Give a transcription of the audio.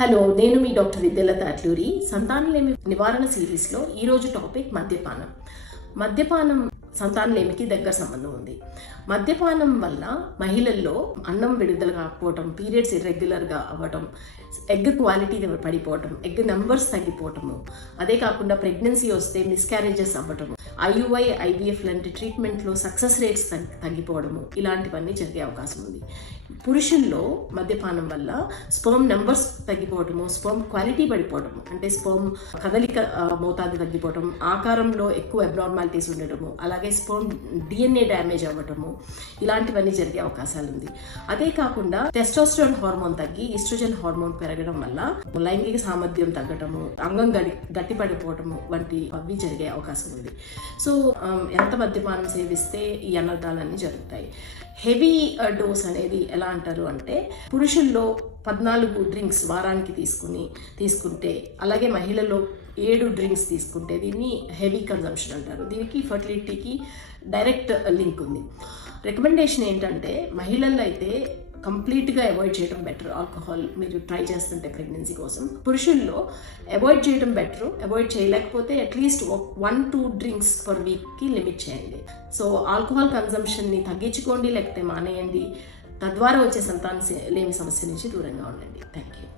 Hello నేను మీ doctor విద్యలత Atluri సంతానలేమి నివారణ సిరీస్లో ఈరోజు టాపిక్ మద్యపానం. మద్యపానం సంతానలేమికి దగ్గర సంబంధం ఉంది. మద్యపానం వల్ల మహిళల్లో అన్నం విడుదల కాకపోవటం పీరియడ్స్ ఇర్రెగ్యులర్గా అవ్వటం ఎగ్ క్వాలిటీ పడిపోవటం ఎగ్ నెంబర్స్ తగ్గిపోవటము అదే కాకుండా ప్రెగ్నెన్సీ వస్తే మిస్క్యారేజెస్ అవ్వటము ఐయుఐ ఐవీఎఫ్ లాంటి ట్రీట్మెంట్లో సక్సెస్ రేట్స్ తగ్గి తగ్గిపోవడము ఇలాంటివన్నీ జరిగే అవకాశం ఉంది. పురుషుల్లో మద్యపానం వల్ల స్పర్మ్ నెంబర్స్ తగ్గిపోవటము స్పర్మ్ క్వాలిటీ పడిపోవటము అంటే స్పర్మ్ కదలిక మోతాదు తగ్గిపోవటం ఆకారంలో ఎక్కువ అబ్నార్మాలిటీస్ ఉండటము అలాగే స్పర్మ్ డిఎన్ఏ డ్యామేజ్ అవ్వటము ఇలాంటివన్నీ జరిగే అవకాశాలు ఉంది. అదే కాకుండా టెస్టోస్టోన్ హార్మోన్ తగ్గి ఈస్ట్రోజన్ హార్మోన్ పెరగడం వల్ల లైంగిక సామర్థ్యం తగ్గటము అంగం గడి గట్టిపడిపోవటము వంటి అవి జరిగే అవకాశం ఉంది. సో um, ఎంత మద్యపానం సేవిస్తే ఈ అనర్థాలన్నీ జరుగుతాయి. హెవీ uh, డోస్ అనేది ఎలా అంటారు అంటే పురుషుల్లో పద్నాలుగు డ్రింక్స్ వారానికి తీసుకుని తీసుకుంటే అలాగే మహిళల్లో ఏడు డ్రింక్స్ తీసుకుంటే దీన్ని హెవీ కన్జంప్షన్ అంటారు. దీనికి ఫర్టిలిటీకి డైరెక్ట్ లింక్ ఉంది. రికమెండేషన్ ఏంటంటే మహిళల్లో అయితే కంప్లీట్గా అవాయిడ్ చేయడం బెటర్ ఆల్కహాల్ మీరు ట్రై చేస్తుంటే ప్రెగ్నెన్సీ కోసం. పురుషుల్లో అవాయిడ్ చేయడం బెటర్. అవాయిడ్ చేయలేకపోతే at least one two drinks per వీక్కి లిమిట్ చేయండి. సో ఆల్కహాల్ కన్జంప్షన్ని తగ్గించుకోండి లేకపోతే మానేయండి. తద్వారా వచ్చే సంతాన లేని సమస్య నుంచి దూరంగా ఉండండి. Thank you